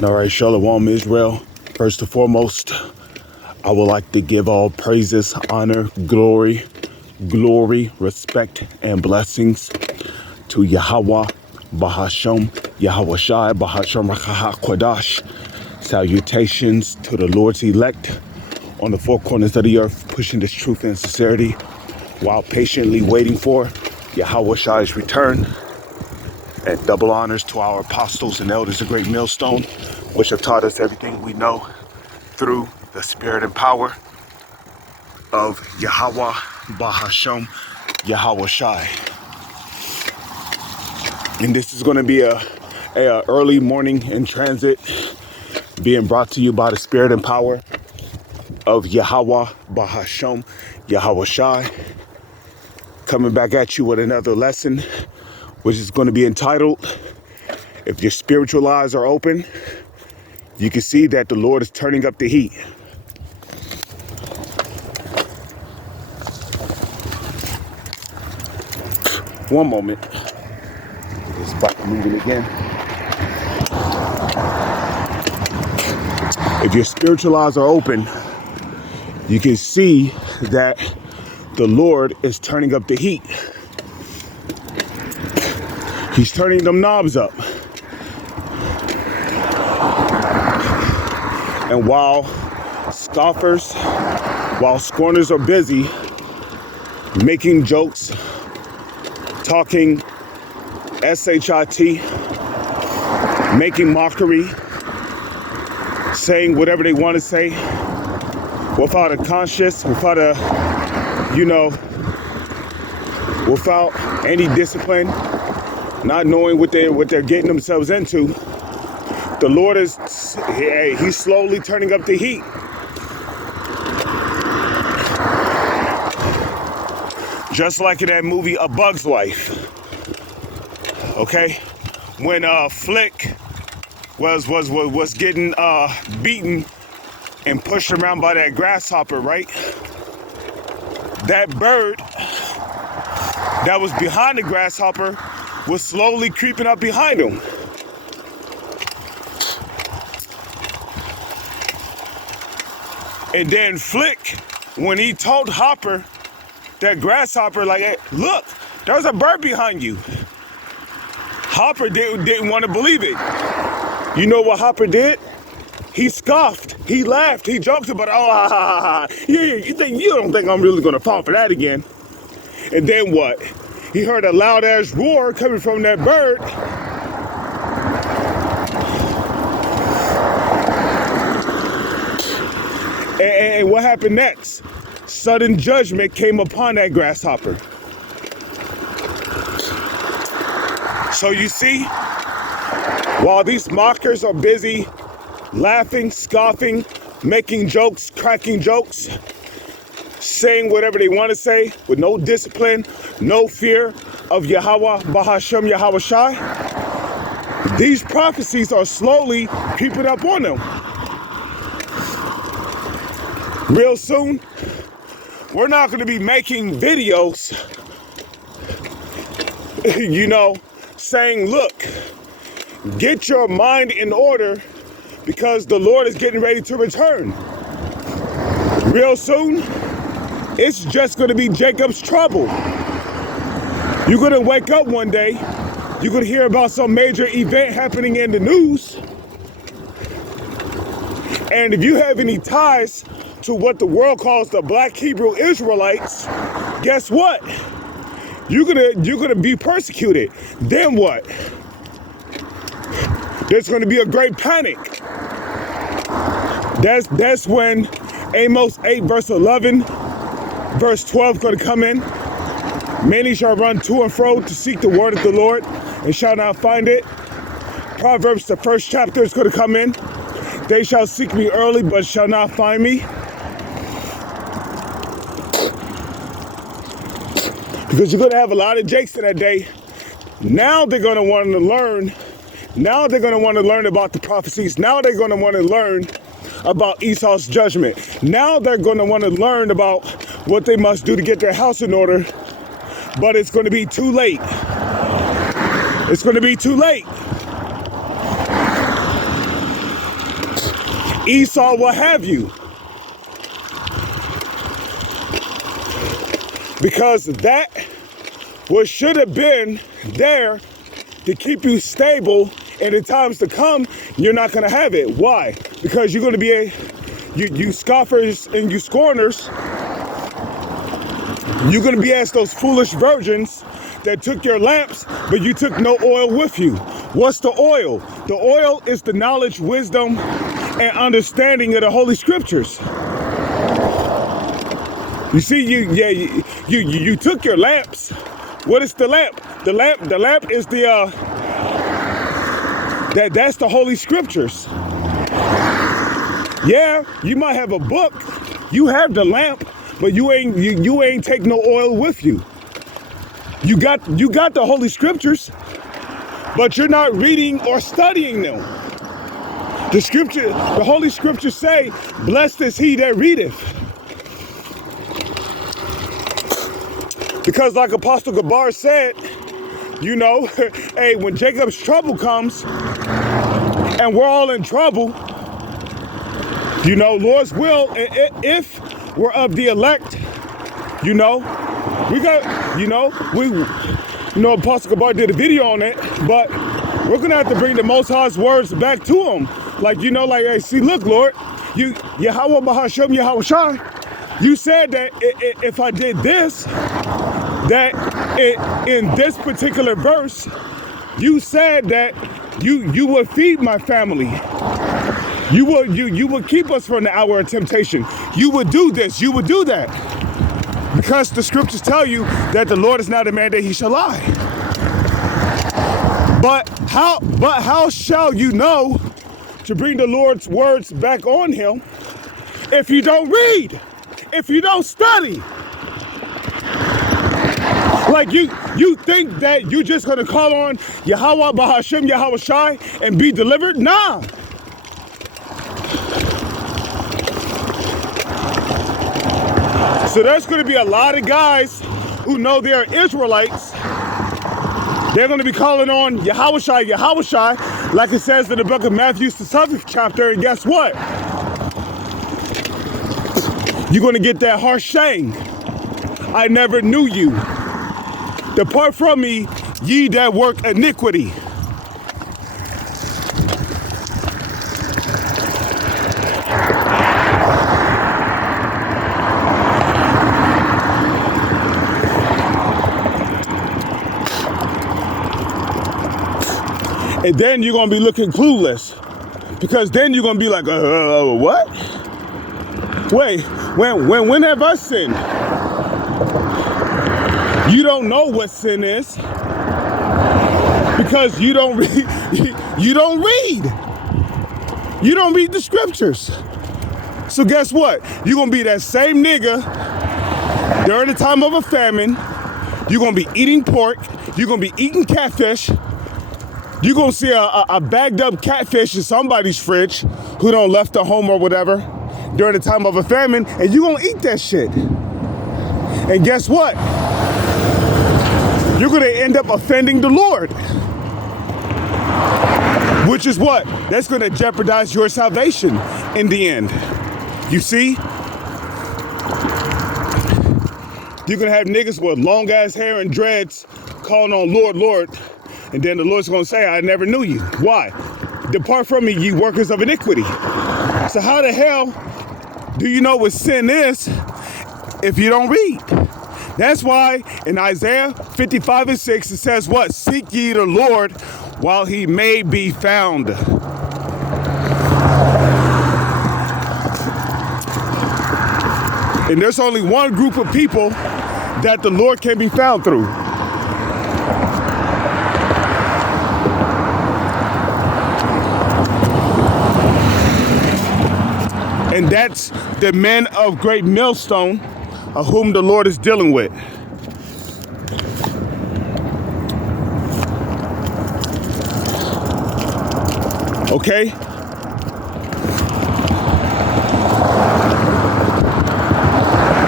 All right, Shalom Israel. First and foremost, I would like to give all praises, honor, glory, respect, and blessings to Yahweh, Bahasham, Yahweh Shai, Bahasham Rakaha Kwadash. Salutations to the Lord's elect on the four corners of the earth, pushing this truth and sincerity while patiently waiting for Yahweh Shai's return. And double honors to our apostles and elders of Great Millstone, which have taught us everything we know through the spirit and power of Yahweh, Bahasham, Yahweh Shai. And this is going to be a early morning in transit, being brought to you by the spirit and power of Yahweh, Bahasham, Yahweh Shai. Coming back at you with another lesson, which is going to be entitled, If Your Spiritual Eyes Are Open, You Can See That the Lord is Turning Up the Heat. One moment. It's back moving again. If your spiritual eyes are open, you can see that the Lord is turning up the heat. He's turning them knobs up. And while scorners are busy making jokes, talking shit, making mockery, saying whatever they want to say, without a conscience, without any discipline, not knowing what they're getting themselves into. The Lord he's slowly turning up the heat. Just like in that movie, A Bug's Life. Okay? When Flick was getting beaten and pushed around by that grasshopper, right? That bird that was behind the grasshopper was slowly creeping up behind him. And then Flick, when he told Hopper, that grasshopper, like, hey, look, there's a bird behind you. Hopper didn't want to believe it. You know what Hopper did? He scoffed, he laughed, he joked about it. You don't think I'm really gonna fall for that again? And then what? He heard a loud ass roar coming from that bird. And what happened next? Sudden judgment came upon that grasshopper. So you see, while these mockers are busy laughing, scoffing, making jokes, cracking jokes, saying whatever they want to say with no discipline, no fear of Yahweh, Bahasham, Yahweh Shai, these prophecies are slowly creeping up on them. Real soon, we're not going to be making videos, saying, look, get your mind in order because the Lord is getting ready to return. Real soon, it's just going to be Jacob's trouble. You're going to wake up one day, you're going to hear about some major event happening in the news. And if you have any ties to what the world calls the Black Hebrew Israelites, guess what? You're gonna be persecuted. Then what? There's gonna be a great panic. That's when Amos 8 verse 11, verse 12 gonna come in. Many shall run to and fro to seek the word of the Lord and shall not find it. Proverbs, the first chapter, is gonna come in. They shall seek me early but shall not find me. Because you're going to have a lot of jakes in that day. Now they're going to want to learn. Now they're going to want to learn about the prophecies. Now they're going to want to learn about Esau's judgment. Now they're going to want to learn about what they must do to get their house in order. But it's going to be too late. It's going to be too late. Esau will have you. Because that what should have been there to keep you stable in the times to come, you're not going to have it. Why? Because you're going to be you scoffers and you scorners, you're going to be as those foolish virgins that took your lamps, but you took no oil with you. What's the oil? The oil is the knowledge, wisdom, and understanding of the Holy Scriptures. You see, you took your lamps. What is the lamp? The lamp is that's the Holy Scriptures. Yeah, you might have a book, you have the lamp, but you ain't take no oil with you. You got the Holy Scriptures, but you're not reading or studying them. The Holy Scriptures say, "Blessed is he that readeth." Because like Apostle Gabar said, hey, when Jacob's trouble comes and we're all in trouble, Lord's will, if we're of the elect, we got, Apostle Gabar did a video on it, but we're going to have to bring the Most High's words back to him. Hey, see, look, Lord, Yahweh Bahashem Yahweh Shai, you said that if I did this, that in this particular verse, you said that you would feed my family. You would keep us from the hour of temptation. You would do this, you would do that. Because the scriptures tell you that the Lord is not a man that he shall lie. But how shall you know to bring the Lord's words back on him if you don't read, if you don't study? Like you think that you're just gonna call on Yahweh Bahashem Yahweh Shai and be delivered? Nah. So there's gonna be a lot of guys who know they're Israelites. They're gonna be calling on Yahweh Shai, Yahweh Shai, like it says in the book of Matthew, the 7th chapter, and guess what? You're gonna get that harsh saying, "I never knew you. Depart from me, ye that work iniquity." And then you're going to be looking clueless. Because then you're going to be like, what? Wait, when have I sinned? You don't know what sin is because you don't read. You don't read. You don't read the scriptures. So guess what? You're gonna be that same nigga during the time of a famine. You're gonna be eating pork. You're gonna be eating catfish. You're gonna see a bagged up catfish in somebody's fridge who don't left the home or whatever during the time of a famine, and you're gonna eat that shit. And guess what? You're going to end up offending the Lord. Which is what? That's going to jeopardize your salvation in the end. You see? You're going to have niggas with long ass hair and dreads calling on Lord, Lord. And then the Lord's going to say, "I never knew you." Why? "Depart from me, ye workers of iniquity." So how the hell do you know what sin is if you don't read? That's why in Isaiah 55:6 it says what? "Seek ye the Lord while he may be found." And there's only one group of people that the Lord can be found through. And that's the men of great millstone, of whom the Lord is dealing with. Okay?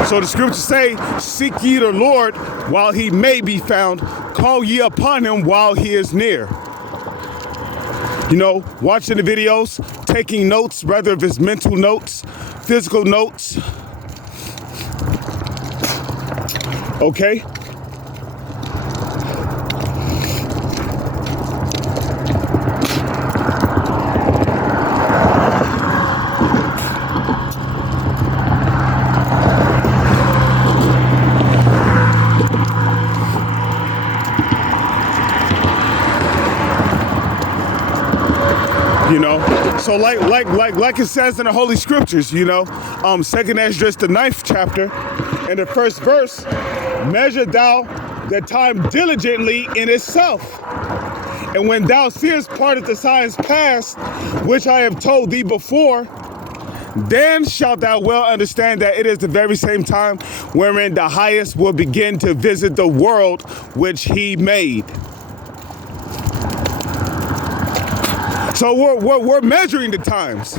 So the scriptures say, "Seek ye the Lord while he may be found. Call ye upon him while he is near." watching the videos, taking notes, whether if it's mental notes, physical notes. Okay? So like it says in the Holy Scriptures, Second Esdras, the 9th chapter, and the first verse, measure thou the time diligently in itself. And when thou seest part of the signs past, which I have told thee before, then shalt thou well understand that it is the very same time wherein the highest will begin to visit the world which he made. So we're measuring the times.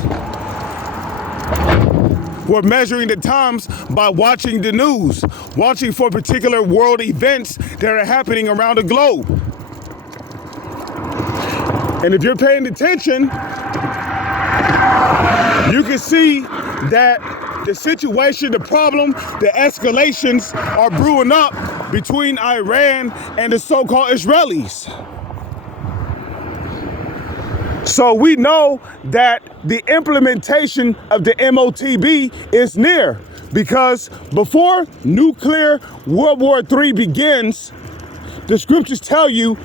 We're measuring the times by watching the news, watching for particular world events that are happening around the globe. And if you're paying attention, you can see that the situation, the problem, the escalations are brewing up between Iran and the so-called Israelis. So we know that the implementation of the MOTB is near, because before nuclear World War III begins, the scriptures tell you,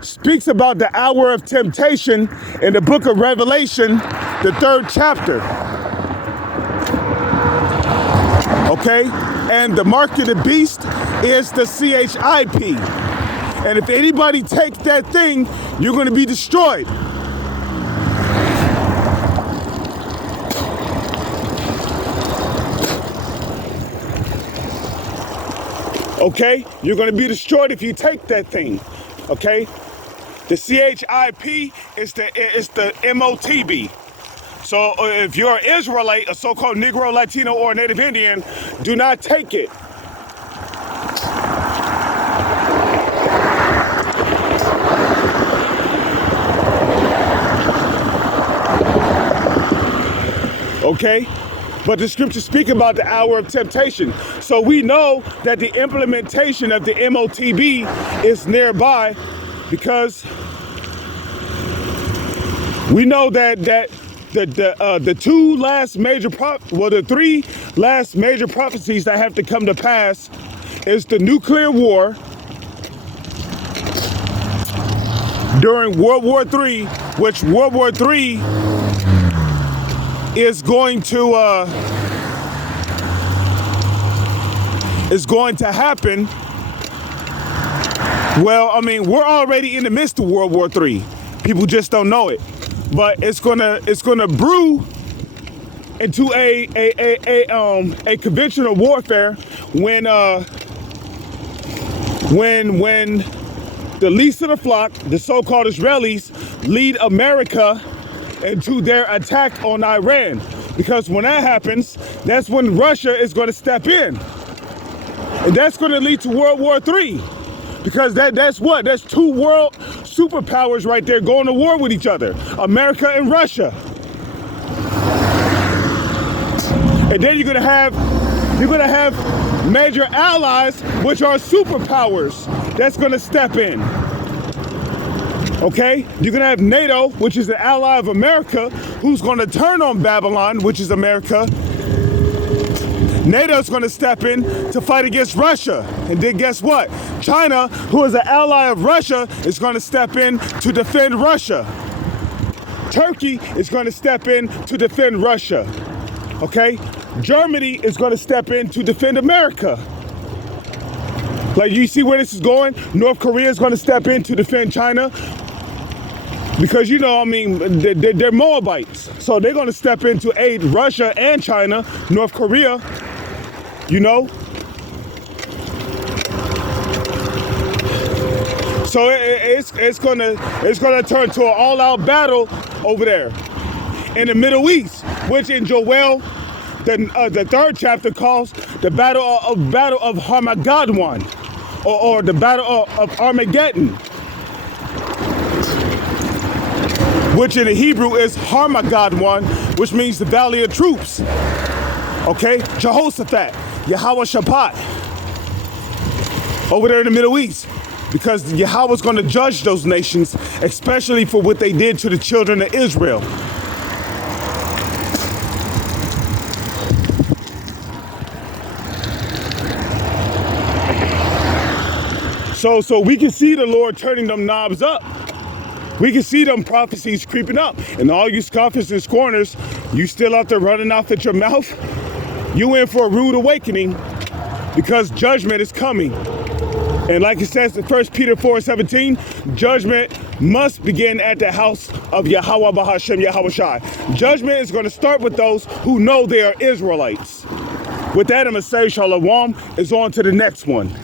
speaks about the hour of temptation in the book of Revelation, the 3rd chapter. Okay? And the mark of the beast is the CHIP. And if anybody takes that thing, you're going to be destroyed. Okay? You're going to be destroyed if you take that thing. Okay? The CHIP is the MOTB. So if you're an Israelite, a so-called Negro, Latino, or Native Indian, do not take it. Okay? But the scriptures speak about the hour of temptation. So we know that the implementation of the MOTB is nearby, because we know that the three last major prophecies that have to come to pass is the nuclear war during World War III, which World War III is going to happen. Well, I mean, we're already in the midst of World War III. People just don't know it, but it's gonna brew into a conventional warfare when the least of the flock, the so-called Israelis, lead America into their attack on Iran. Because when that happens, that's when Russia is going to step in. And that's going to lead to World War III. Because that's what? That's two world superpowers right there going to war with each other. America and Russia. And then you're going to have major allies, which are superpowers, that's going to step in. Okay, you're gonna have NATO, which is the ally of America, who's gonna turn on Babylon, which is America. NATO's gonna step in to fight against Russia. And then guess what? China, who is an ally of Russia, is gonna step in to defend Russia. Turkey is gonna step in to defend Russia. Okay? Germany is gonna step in to defend America. Like, you see where this is going? North Korea is gonna step in to defend China. Because, they're Moabites. So they're going to step in to aid Russia and China, North Korea, So it's gonna turn to an all-out battle over there in the Middle East, which in Joel, the 3rd chapter, calls the battle of Armageddon, or the battle of Armageddon. which in the Hebrew is Harmageddon, which means the valley of troops. Okay, Jehoshaphat, Yahweh Shabbat, over there in the Middle East, because Yahweh's going to judge those nations, especially for what they did to the children of Israel. So we can see the Lord turning them knobs up. We can see them prophecies creeping up. And all you scoffers and scorners, you still out there running off at your mouth, you in for a rude awakening, because judgment is coming. And like it says in 1 Peter 4:17, judgment must begin at the house of Yahweh Bahashem Yahweh Shai. Judgment is going to start with those who know they are Israelites. With that, I'm going to say Shalom is on to the next one.